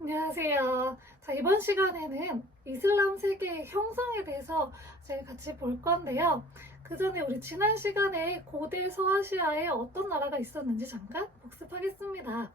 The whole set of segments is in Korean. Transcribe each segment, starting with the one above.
안녕하세요. 자, 이번 시간에는 이슬람 세계의 형성에 대해서 저희 같이 볼 건데요. 그 전에 우리 지난 시간에 고대 서아시아에 어떤 나라가 있었는지 잠깐 복습하겠습니다.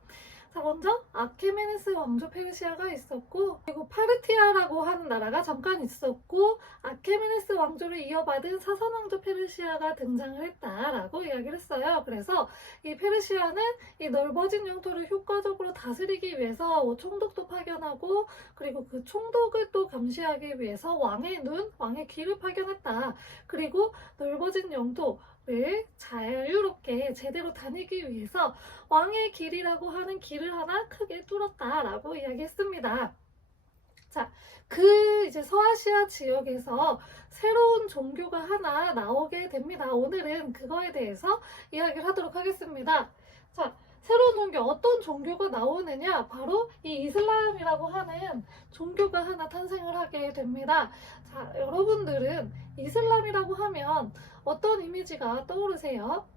자, 먼저 아케메네스 왕조 페르시아가 있었고, 그리고 파르티아라고 하는 나라가 잠깐 있었고, 아케메네스 왕조를 이어받은 사산 왕조 페르시아가 등장을 했다라고 이야기를 했어요. 그래서 이 페르시아는 이 넓어진 영토를 효과적으로 다스리기 위해서 총독도 파견하고, 그리고 그 총독을 또 감시하기 위해서 왕의 눈, 왕의 귀를 파견했다. 그리고 넓어진 영토를 자유롭게 제대로 다니기 위해서 왕의 길이라고 하는 길을 하나 크게 뚫었다라고 이야기했습니다. 자, 그 이제 서아시아 지역에서 새로운 종교가 하나 나오게 됩니다. 오늘은 그거에 대해서 이야기를 하도록 하겠습니다. 자, 새로운 종교, 어떤 종교가 나오느냐? 바로 이 이슬람이라고 하는 종교가 하나 탄생을 하게 됩니다. 자, 여러분들은 이슬람이라고 하면 어떤 이미지가 떠오르세요?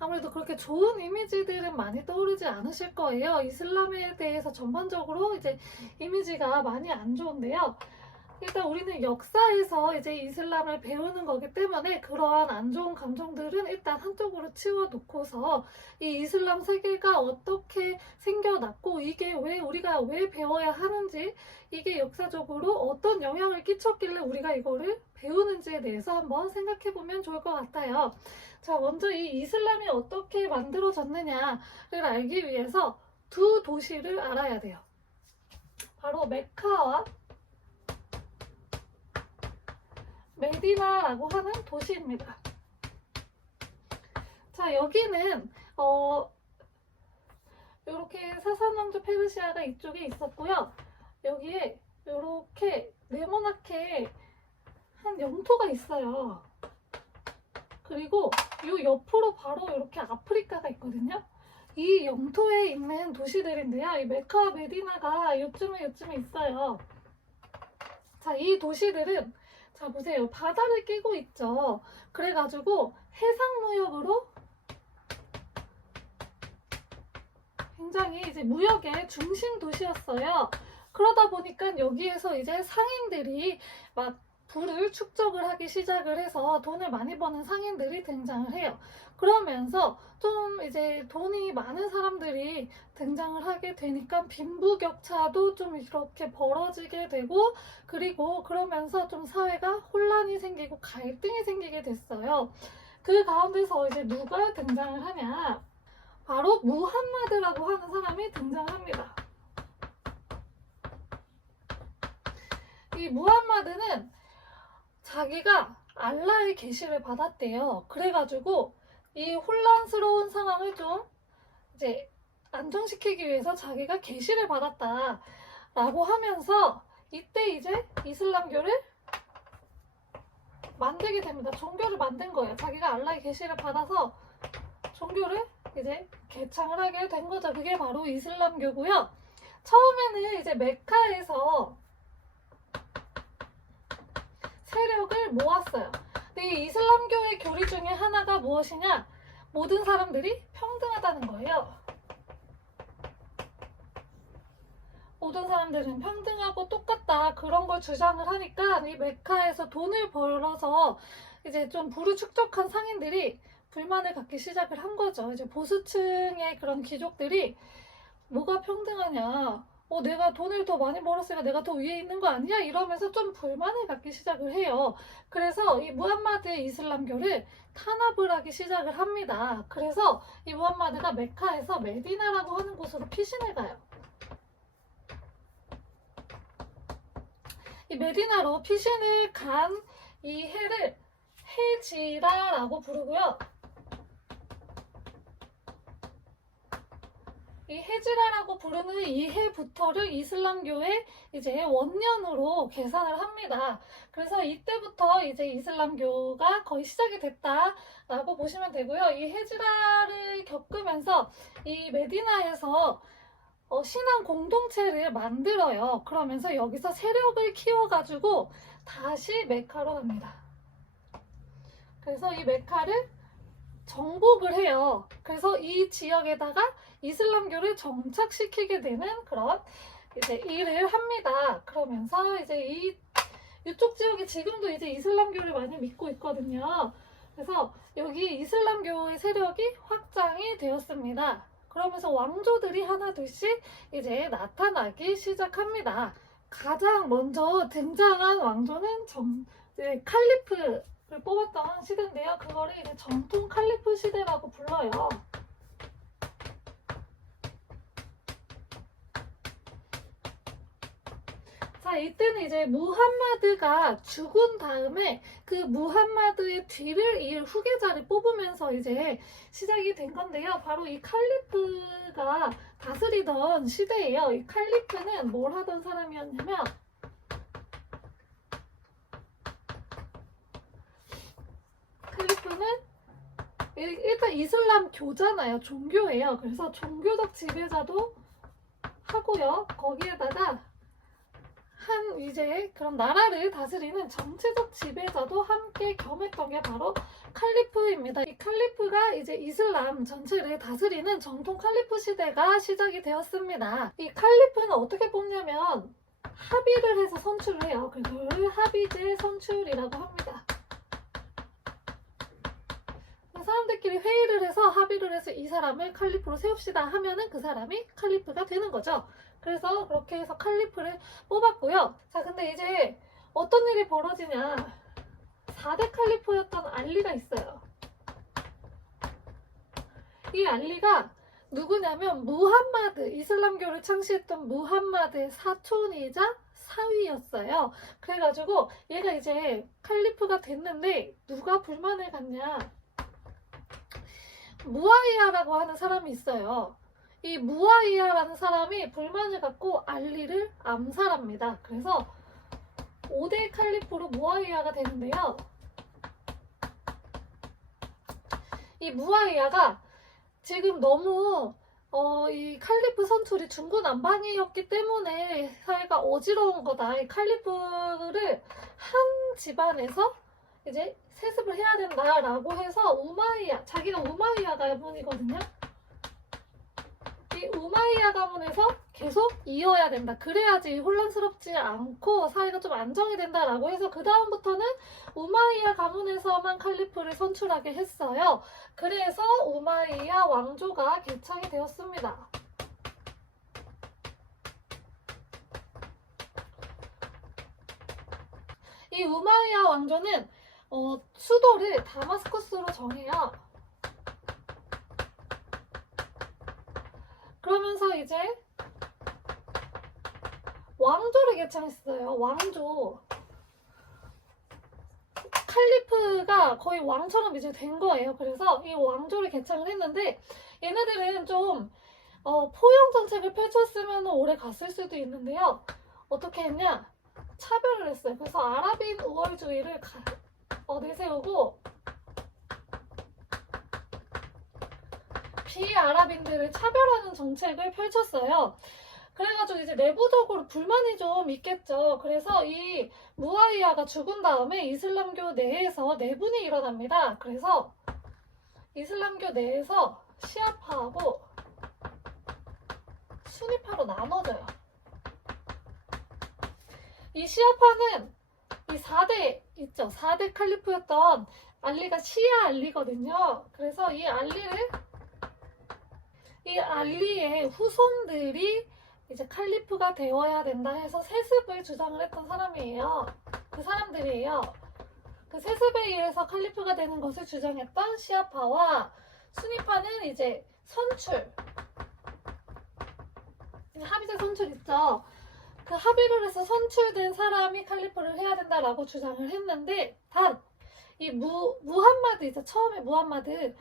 아무래도 그렇게 좋은 이미지들은 많이 떠오르지 않으실 거예요. 이슬람에 대해서 전반적으로 이제 이미지가 많이 안 좋은데요. 일단 우리는 역사에서 이제 이슬람을 배우는 거기 때문에 그러한 안 좋은 감정들은 일단 한쪽으로 치워놓고서 이 이슬람 세계가 어떻게 생겨났고 이게 왜 우리가 왜 배워야 하는지, 이게 역사적으로 어떤 영향을 끼쳤길래 우리가 이거를 배우는지에 대해서 한번 생각해 보면 좋을 것 같아요. 자, 먼저 이 이슬람이 어떻게 만들어졌느냐를 알기 위해서 두 도시를 알아야 돼요. 바로 메카와 메디나라고 하는 도시입니다. 자, 여기는 이렇게 사산왕조 페르시아가 이쪽에 있었고요. 여기에 이렇게 네모나게 한 영토가 있어요. 그리고 이 옆으로 바로 이렇게 아프리카가 있거든요. 이 영토에 있는 도시들인데요. 이 메카와 메디나가 요쯤에 있어요. 자, 이 도시들은 자, 보세요. 바다를 끼고 있죠. 그래가지고 해상무역으로 굉장히 이제 무역의 중심 도시였어요. 그러다 보니까 여기에서 이제 상인들이 막 부를 축적을 하기 시작을 해서 돈을 많이 버는 상인들이 등장을 해요. 그러면서 좀 이제 돈이 많은 사람들이 등장을 하게 되니까 빈부격차도 좀 이렇게 벌어지게 되고, 그리고 그러면서 좀 사회가 혼란이 생기고 갈등이 생기게 됐어요. 그 가운데서 이제 누가 등장을 하냐? 바로 무함마드라고 하는 사람이 등장합니다. 이 무함마드는 자기가 알라의 계시를 받았대요. 그래가지고 이 혼란스러운 상황을 좀 이제 안정시키기 위해서 자기가 계시를 받았다라고 하면서 이때 이제 이슬람교를 만들게 됩니다. 종교를 만든 거예요. 자기가 알라의 계시를 받아서 종교를 이제 개창을 하게 된 거죠. 그게 바로 이슬람교고요. 처음에는 이제 메카에서 세력을 모았어요. 근데 이 이슬람교의 교리 중에 하나가 무엇이냐? 모든 사람들이 평등하다는 거예요. 모든 사람들은 평등하고 똑같다, 그런 걸 주장을 하니까 이 메카에서 돈을 벌어서 이제 좀 부를 축적한 상인들이 불만을 갖기 시작을 한 거죠. 이제 보수층의 그런 귀족들이 뭐가 평등하냐, 내가 돈을 더 많이 벌었으니까 내가 더 위에 있는 거 아니야? 이러면서 좀 불만을 갖기 시작을 해요. 그래서 이 무함마드의 이슬람교를 탄압을 하기 시작을 합니다. 그래서 이 무함마드가 메카에서 메디나라고 하는 곳으로 피신을 가요. 이 메디나로 피신을 간 이 해를 해지라라고 부르고요. 이 해지라라고 부르는 이 해부터를 이슬람교의 이제 원년으로 계산을 합니다. 그래서 이때부터 이제 이슬람교가 거의 시작이 됐다라고 보시면 되고요. 이 해지라를 겪으면서 이 메디나에서 신앙 공동체를 만들어요. 그러면서 여기서 세력을 키워가지고 다시 메카로 갑니다. 그래서 이 메카를 정복을 해요. 그래서 이 지역에다가 이슬람교를 정착시키게 되는 그런 이제 일을 합니다. 그러면서 이제 이쪽 지역이 지금도 이제 이슬람교를 많이 믿고 있거든요. 그래서 여기 이슬람교의 세력이 확장이 되었습니다. 그러면서 왕조들이 하나둘씩 이제 나타나기 시작합니다. 가장 먼저 등장한 왕조는 이제 칼리프를 뽑았던 시대인데요. 그거를 이제 정통 칼리프 시대라고 불러요. 자, 이때는 이제 무함마드가 죽은 다음에 그 무함마드의 뒤를 이을 후계자를 뽑으면서 이제 시작이 된 건데요. 바로 이 칼리프가 다스리던 시대예요. 이 칼리프는 뭘 하던 사람이었냐면 칼리프는 일단 이슬람 교잖아요. 종교예요. 그래서 종교적 지배자도 하고요. 거기에다가 이제 그런 나라를 다스리는 정치적 지배자도 함께 겸했던 게 바로 칼리프입니다. 이 칼리프가 이제 이슬람 전체를 다스리는 정통 칼리프 시대가 시작이 되었습니다. 이 칼리프는 어떻게 뽑냐면 합의를 해서 선출을 해요. 그걸 합의제 선출이라고 합니다. 사람들끼리 회의를 해서 합의를 해서 이 사람을 칼리프로 세웁시다 하면은 그 사람이 칼리프가 되는 거죠. 그래서 그렇게 해서 칼리프를 뽑았고요. 자, 근데 이제 어떤 일이 벌어지냐. 4대 칼리프였던 알리가 있어요. 이 알리가 누구냐면 무함마드, 이슬람교를 창시했던 무함마드의 사촌이자 사위였어요. 그래가지고 얘가 이제 칼리프가 됐는데 누가 불만을 갖냐. 무아이야라고 하는 사람이 있어요. 이 무아이야라는 사람이 불만을 갖고 알리를 암살합니다. 그래서 5대 칼리프로 무아이야가 되는데요. 이 무아이야가 지금 너무 이 칼리프 선출이 중구난방이었기 때문에 사회가 어지러운 거다. 이 칼리프를 한 집안에서 이제 세습을 해야 된다라고 해서 우마이야, 자기가 우마이야 가문이거든요. 이 우마이야 가문에서 계속 이어야 된다. 그래야지 혼란스럽지 않고 사회가 좀 안정이 된다라고 해서 그 다음부터는 우마이야 가문에서만 칼리프를 선출하게 했어요. 그래서 우마이야 왕조가 개창이 되었습니다. 이 우마이야 왕조는 수도를 다마스커스로 정해요. 그러면서 이제 왕조를 개창했어요. 왕조. 칼리프가 거의 왕처럼 이제 된 거예요. 그래서 이 왕조를 개창을 했는데 얘네들은 좀 포용 정책을 펼쳤으면 오래 갔을 수도 있는데요. 어떻게 했냐? 차별을 했어요. 그래서 아랍인 우월주의를 내세우고 비아랍인들을 차별하는 정책을 펼쳤어요. 그래가지고 이제 내부적으로 불만이 좀 있겠죠. 그래서 이 무아이야가 죽은 다음에 이슬람교 내에서 내분이 일어납니다. 그래서 이슬람교 내에서 시아파하고 수니파로 나눠져요. 이 시아파는 이 4대 있죠. 4대 칼리프였던 알리가 시아 알리거든요. 그래서 이 알리의 후손들이 이제 칼리프가 되어야 된다 해서 세습을 주장을 했던 사람이에요. 그 사람들이에요. 그 세습에 의해서 칼리프가 되는 것을 주장했던 시아파와 수니파는 이제 선출, 합의제 선출 있죠. 그 합의를 해서 선출된 사람이 칼리프를 해야 된다라고 주장을 했는데 단 이 무함마드 있죠. 처음에 무함마드의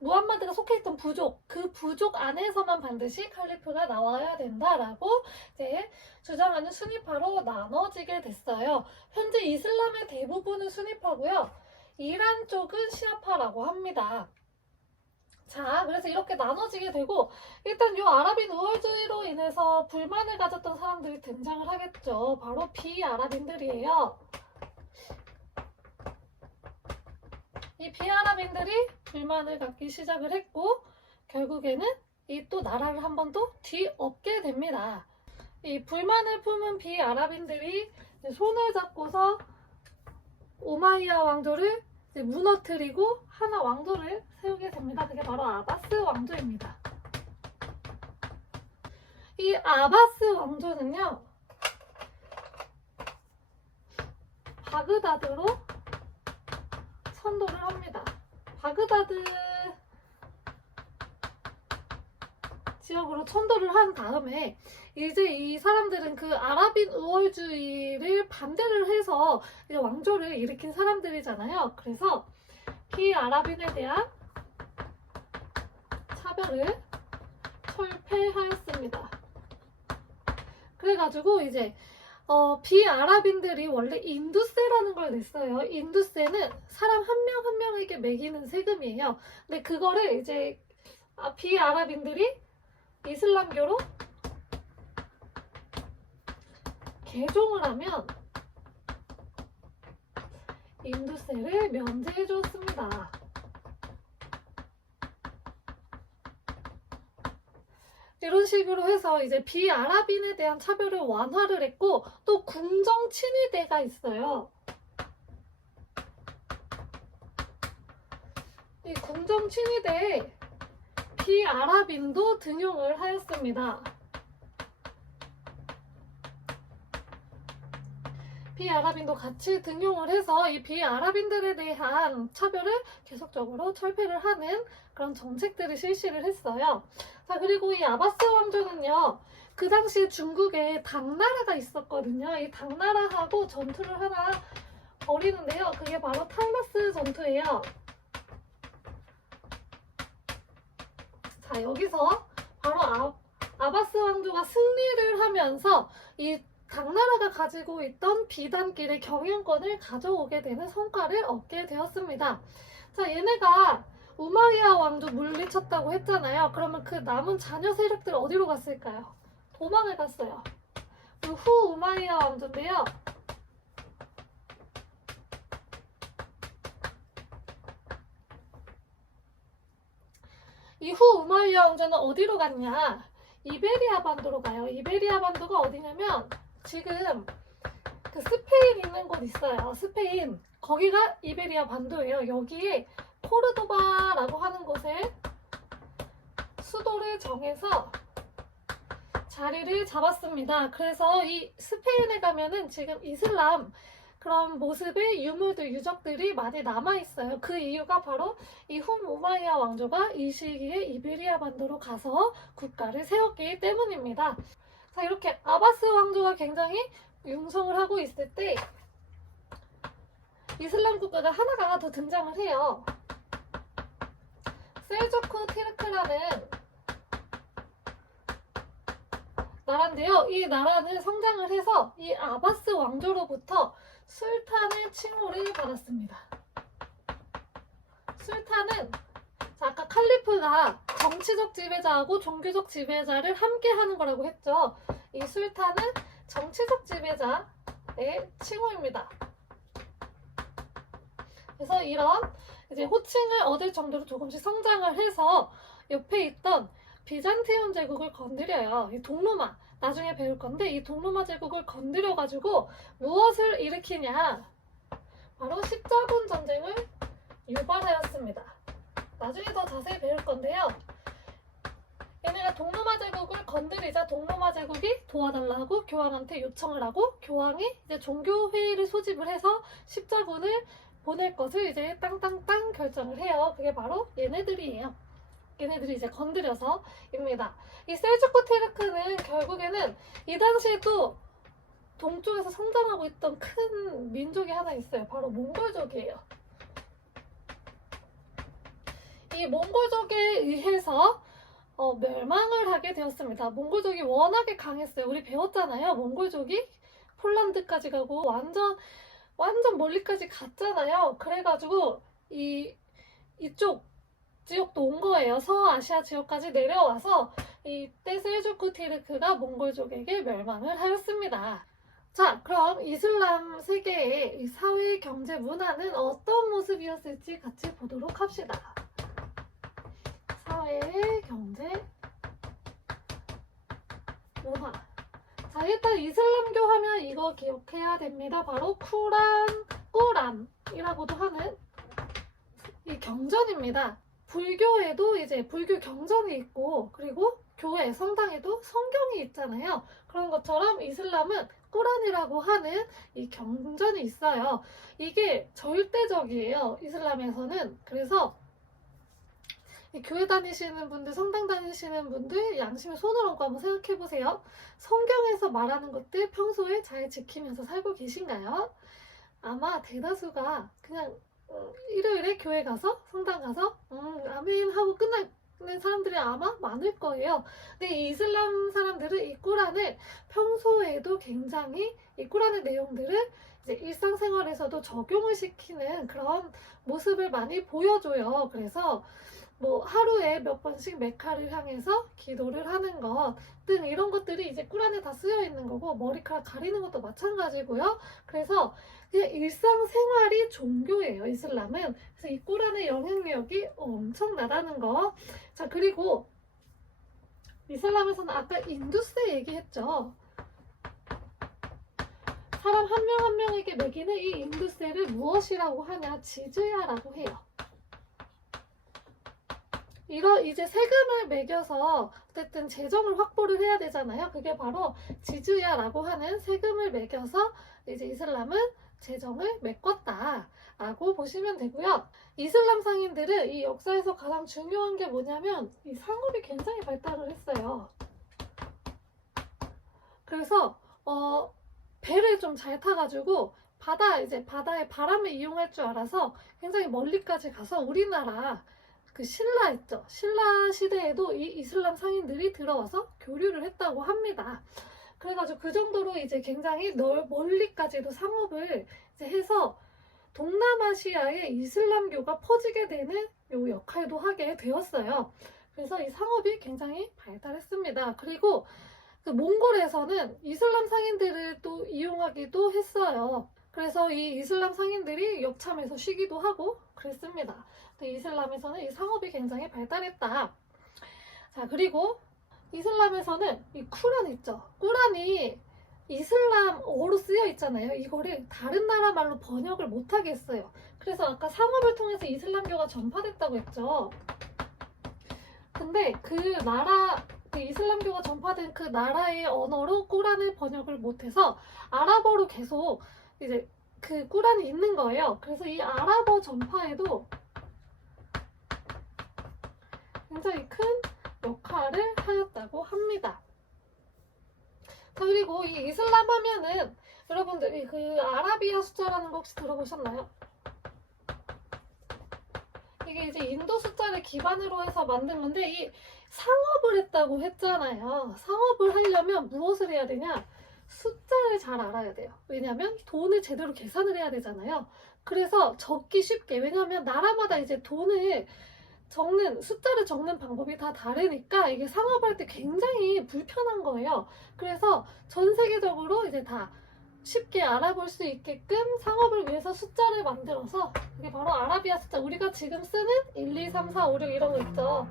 무함마드가 속해 있던 부족, 그 부족 안에서만 반드시 칼리프가 나와야 된다라고 이제 주장하는 수니파로 나눠지게 됐어요. 현재 이슬람의 대부분은 수니파고요. 이란 쪽은 시아파라고 합니다. 자, 그래서 이렇게 나눠지게 되고 일단 이 아랍인 우월주의로 인해서 불만을 가졌던 사람들이 등장을 하겠죠. 바로 비아랍인들이에요. 이 비아랍인들이 불만을 갖기 시작을 했고 결국에는 이 또 나라를 한 번 더 뒤엎게 됩니다. 이 불만을 품은 비아랍인들이 손을 잡고서 우마이야 왕조를 무너뜨리고 하나 왕조를 세우게 됩니다. 그게 바로 아바스 왕조입니다. 이 아바스 왕조는요, 바그다드로 선도를 합니다. 바그다드 지역으로 선도를 한 다음에 이제 이 사람들은 그 아랍인 우월주의를 반대를 해서 이제 왕조를 일으킨 사람들이잖아요. 그래서 비아랍인에 대한 차별을 철폐하였습니다. 그래가지고 이제 비아랍인들이 원래 인두세라는 걸 냈어요. 인두세는 사람 한 명 한 명에게 매기는 세금이에요. 근데 그거를 이제 비아랍인들이 이슬람교로 개종을 하면 인두세를 면제해 줬습니다. 이런 식으로 해서 이제 비아랍인에 대한 차별을 완화를 했고 또 궁정 친위대가 있어요. 이 궁정 친위대에 비아랍인도 등용을 하였습니다. 비아랍인도 같이 등용을 해서 이 비아랍인들에 대한 차별을 계속적으로 철폐를 하는 그런 정책들을 실시를 했어요. 자, 그리고 이 아바스 왕조는요, 그 당시에 중국에 당나라가 있었거든요. 이 당나라하고 전투를 하나 벌이는데요. 그게 바로 탈마스 전투예요. 자, 여기서 바로 아바스 왕조가 승리를 하면서 이 당나라가 가지고 있던 비단길의 경영권을 가져오게 되는 성과를 얻게 되었습니다. 자, 얘네가 우마이야 왕조 물리쳤다고 했잖아요. 그러면 그 남은 자녀 세력들 어디로 갔을까요? 도망을 갔어요. 후 우마이야 왕조인데요. 이후 우마이야 왕조는 어디로 갔냐? 이베리아 반도로 가요. 이베리아 반도가 어디냐면 지금 그 스페인 있는 곳 있어요. 스페인. 거기가 이베리아 반도예요. 여기에 코르도바라고 하는 곳에 수도를 정해서 자리를 잡았습니다. 그래서 이 스페인에 가면은 지금 이슬람 그런 모습의 유물들, 유적들이 많이 남아있어요. 그 이유가 바로 이 우마이야 왕조가 이 시기에 이베리아 반도로 가서 국가를 세웠기 때문입니다. 자, 이렇게 아바스 왕조가 굉장히 융성을 하고 있을 때 이슬람 국가가 하나가 더 등장을 해요. 셀주크 티르크라는 나라인데요. 이 나라는 성장을 해서 이 아바스 왕조로부터 술탄의 칭호를 받았습니다. 술탄은 아까 칼리프가 정치적 지배자하고 종교적 지배자를 함께 하는 거라고 했죠. 이 술탄은 정치적 지배자의 칭호입니다. 그래서 이런 이제 호칭을 얻을 정도로 조금씩 성장을 해서 옆에 있던 비잔티움 제국을 건드려요. 이 동로마, 나중에 배울 건데 이 동로마 제국을 건드려가지고 무엇을 일으키냐? 바로 십자군 전쟁을 유발하였습니다. 나중에 더 자세히 배울 건데요. 얘네가 동로마 제국을 건드리자 동로마 제국이 도와달라고 교황한테 요청을 하고 교황이 이제 종교회의를 소집을 해서 십자군을 보낼 것을 이제 땅땅땅 결정을 해요. 그게 바로 얘네들이에요. 얘네들이 이제 건드려서입니다. 이 셀주크 티르크는 결국에는 이 당시에도 동쪽에서 성장하고 있던 큰 민족이 하나 있어요. 바로 몽골족이에요. 이 몽골족에 의해서 멸망을 하게 되었습니다. 몽골족이 워낙에 강했어요. 우리 배웠잖아요. 몽골족이 폴란드까지 가고 완전 멀리까지 갔잖아요. 그래가지고 이쪽 지역도 온 거예요. 서아시아 지역까지 내려와서 이때 셀주크 티르크가 몽골족에게 멸망을 하였습니다. 자, 그럼 이슬람 세계의 이 사회, 경제, 문화는 어떤 모습이었을지 같이 보도록 합시다. 사회, 경제, 문화. 자, 일단 이슬람교 하면 이거 기억해야 됩니다. 바로 꾸란이라고도 하는 이 경전입니다. 불교에도 이제 불교 경전이 있고, 그리고 교회, 성당에도 성경이 있잖아요. 그런 것처럼 이슬람은 꾸란이라고 하는 이 경전이 있어요. 이게 절대적이에요, 이슬람에서는. 그래서 이 교회 다니시는 분들, 성당 다니시는 분들 양심에 손을 얹고 한번 생각해 보세요. 성경에서 말하는 것들 평소에 잘 지키면서 살고 계신가요? 아마 대다수가 그냥 일요일에 교회 가서 성당 가서 아멘 하고 끝나는 사람들이 아마 많을 거예요. 근데 이 이슬람 사람들은 이 꾸란을 평소에도 굉장히 이 꾸란의 내용들을 이제 일상생활에서도 적용을 시키는 그런 모습을 많이 보여줘요. 그래서 뭐 하루에 몇 번씩 메카를 향해서 기도를 하는 것 등 이런 것들이 이제 꾸란에 다 쓰여 있는 거고, 머리카락 가리는 것도 마찬가지고요. 그래서 그냥 일상생활이 종교예요, 이슬람은. 그래서 이 꾸란의 영향력이 엄청나다는 거. 자, 그리고 이슬람에서는 아까 인두세 얘기했죠. 사람 한 명 한 명에게 매기는 이 인두세를 무엇이라고 하냐? 지즈야라고 해요. 이제 세금을 매겨서 어쨌든 재정을 확보를 해야 되잖아요. 그게 바로 지즈야라고 하는 세금을 매겨서 이제 이슬람은 재정을 메꿨다라고 보시면 되고요. 이슬람 상인들은 이 역사에서 가장 중요한 게 뭐냐면 이 상업이 굉장히 발달을 했어요. 그래서 배를 좀 잘 타가지고 바다에 바람을 이용할 줄 알아서 굉장히 멀리까지 가서 우리나라 그 신라 있죠. 신라 시대에도 이 이슬람 상인들이 들어와서 교류를 했다고 합니다. 그래가지고 그 정도로 이제 굉장히 멀리까지도 상업을 이제 해서 동남아시아에 이슬람교가 퍼지게 되는 요 역할도 하게 되었어요. 그래서 이 상업이 굉장히 발달했습니다. 그리고 그 몽골에서는 이슬람 상인들을 또 이용하기도 했어요. 그래서 이 이슬람 상인들이 역참해서 쉬기도 하고 그랬습니다. 이슬람에서는 이 상업이 굉장히 발달했다. 자, 그리고 이슬람에서는 이 쿠란 있죠. 꾸란이 이슬람어로 쓰여 있잖아요. 이거를 다른 나라 말로 번역을 못하게 했어요. 그래서 아까 상업을 통해서 이슬람교가 전파됐다고 했죠. 근데 그 이슬람교가 전파된 그 나라의 언어로 꾸란을 번역을 못해서 아랍어로 계속 이제 그 꾸란이 있는 거예요. 그래서 이 아랍어 전파에도 굉장히 큰 역할을 하였다고 합니다. 자, 그리고 이 이슬람 하면은 여러분들이 그 아라비아 숫자라는 거 혹시 들어보셨나요? 이게 이제 인도 숫자를 기반으로 해서 만든 건데, 이 상업을 했다고 했잖아요. 상업을 하려면 무엇을 해야 되냐? 숫자를 잘 알아야 돼요. 왜냐면 돈을 제대로 계산을 해야 되잖아요. 그래서 적기 쉽게, 왜냐면 나라마다 이제 숫자를 적는 방법이 다 다르니까 이게 상업할 때 굉장히 불편한 거예요. 그래서 전 세계적으로 이제 다 쉽게 알아볼 수 있게끔 상업을 위해서 숫자를 만들어서, 이게 바로 아라비아 숫자, 우리가 지금 쓰는 1, 2, 3, 4, 5, 6 이런 거 있죠.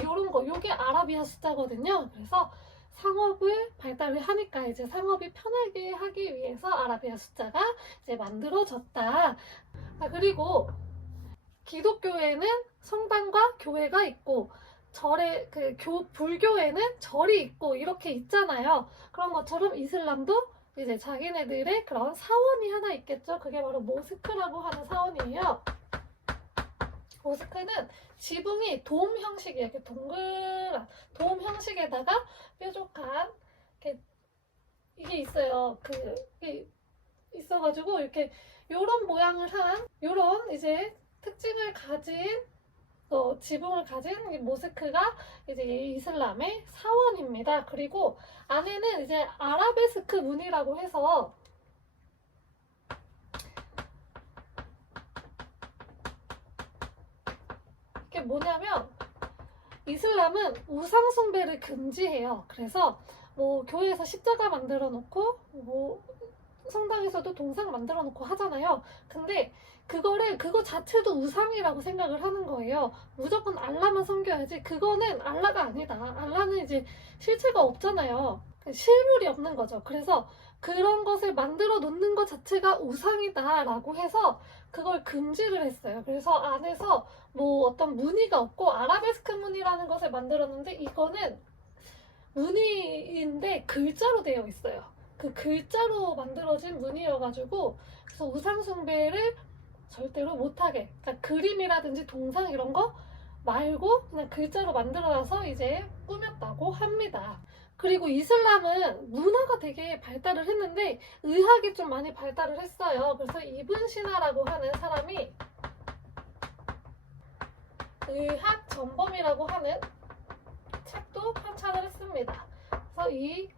요런 거, 요게 아라비아 숫자거든요. 그래서 상업을 발달을 하니까 이제 상업이 편하게 하기 위해서 아라비아 숫자가 이제 만들어졌다. 그리고 기독교에는 성당과 교회가 있고, 불교에는 절이 있고 이렇게 있잖아요. 그런 것처럼 이슬람도 이제 자기네들의 그런 사원이 하나 있겠죠. 그게 바로 모스크라고 하는 사원이에요. 모스크는 지붕이 돔 형식이에요. 이렇게 동그란 돔 형식에다가 뾰족한 이게 있어요. 이게 있어가지고 이렇게 요런 모양을 한 요런 이제 특징을 가진 지붕을 가진 이 모스크가 이제 이슬람의 사원입니다. 그리고 안에는 이제 아라베스크 문이라고 해서 뭐냐면 이슬람은 우상 숭배를 금지해요. 그래서 뭐 교회에서 십자가 만들어 놓고 뭐 성당에서도 동상 만들어 놓고 하잖아요. 근데 그거 자체도 우상이라고 생각을 하는 거예요. 무조건 알라만 섬겨야지. 그거는 알라가 아니다. 알라는 이제 실체가 없잖아요. 실물이 없는 거죠. 그래서 그런 것을 만들어 놓는 것 자체가 우상이다라고 해서 그걸 금지를 했어요. 그래서 안에서 뭐 어떤 무늬가 없고 아라베스크 무늬라는 것을 만들었는데 이거는 무늬인데 글자로 되어 있어요. 그 글자로 만들어진 무늬여가지고 그래서 우상 숭배를 절대로 못하게, 그러니까 그림이라든지 동상 이런 거 말고 그냥 글자로 만들어놔서 이제 꾸몄다고 합니다. 그리고 이슬람은 문화가 되게 발달을 했는데 의학이 좀 많이 발달을 했어요. 그래서 이븐 시나라고 하는 사람이 의학 전범이라고 하는 책도 편찬을 했습니다. 그래서 이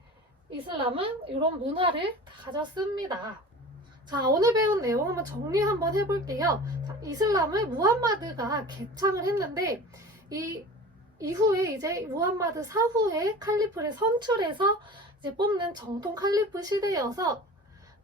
이슬람은 이런 문화를 가졌습니다. 자, 오늘 배운 내용 한번 정리 한번 해볼게요. 자, 이슬람을 무함마드가 개창을 했는데 이 이후에 이제 무함마드 사후에 칼리프를 선출해서 이제 뽑는 정통 칼리프 시대여서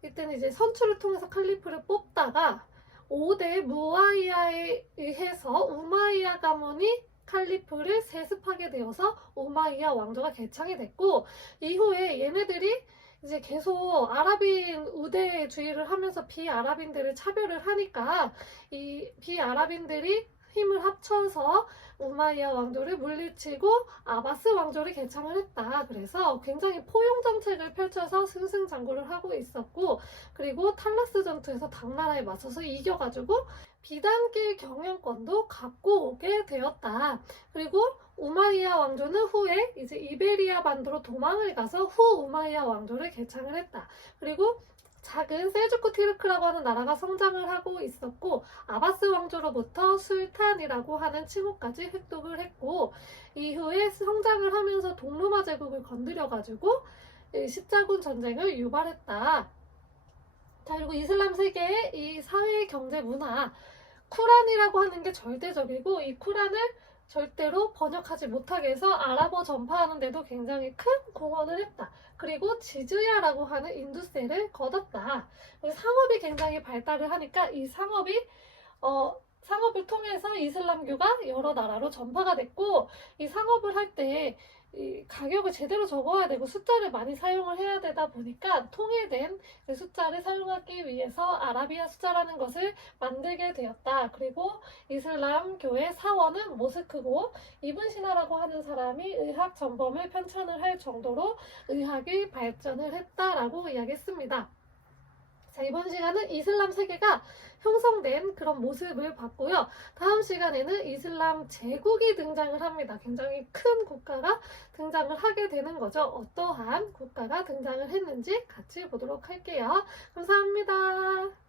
이때는 이제 선출을 통해서 칼리프를 뽑다가 5대 무아이야에 의해서 우마이야 가문이 칼리프를 세습하게 되어서 우마이야 왕조가 개창이 됐고 이후에 얘네들이 이제 계속 아랍인 우대주의를 하면서 비아랍인들을 차별을 하니까 이 비아랍인들이 힘을 합쳐서 우마이야 왕조를 물리치고 아바스 왕조를 개창을 했다. 그래서 굉장히 포용 정책을 펼쳐서 승승장구를 하고 있었고 그리고 탈라스 전투에서 당나라에 맞서서 이겨가지고 비단길 경영권도 갖고 오게 되었다. 그리고 우마이야 왕조는 후에 이제 이베리아 반도로 도망을 가서 후 우마이야 왕조를 개창을 했다. 그리고 작은 셀주크 티르크라고 하는 나라가 성장을 하고 있었고 아바스 왕조로부터 술탄이라고 하는 칭호까지 획득을 했고 이후에 성장을 하면서 동로마 제국을 건드려가지고 십자군 전쟁을 유발했다. 자, 그리고 이슬람 세계의 이 사회, 경제, 문화 쿠란이라고 하는 게 절대적이고 이 쿠란을 절대로 번역하지 못하게 해서 아랍어 전파하는 데도 굉장히 큰 공헌을 했다. 그리고 지즈야라고 하는 인두세를 걷었다. 상업이 굉장히 발달을 하니까 이 상업을 통해서 이슬람교가 여러 나라로 전파가 됐고 이 상업을 할 때 이 가격을 제대로 적어야 되고 숫자를 많이 사용을 해야 되다 보니까 통일된 그 숫자를 사용하기 위해서 아라비아 숫자라는 것을 만들게 되었다. 그리고 이슬람교의 사원은 모스크고 이븐 시나라고 하는 사람이 의학 전범을 편찬을 할 정도로 의학이 발전을 했다라고 이야기했습니다. 자, 이번 시간은 이슬람 세계가 형성된 그런 모습을 봤고요. 다음 시간에는 이슬람 제국이 등장을 합니다. 굉장히 큰 국가가 등장을 하게 되는 거죠. 어떠한 국가가 등장을 했는지 같이 보도록 할게요. 감사합니다.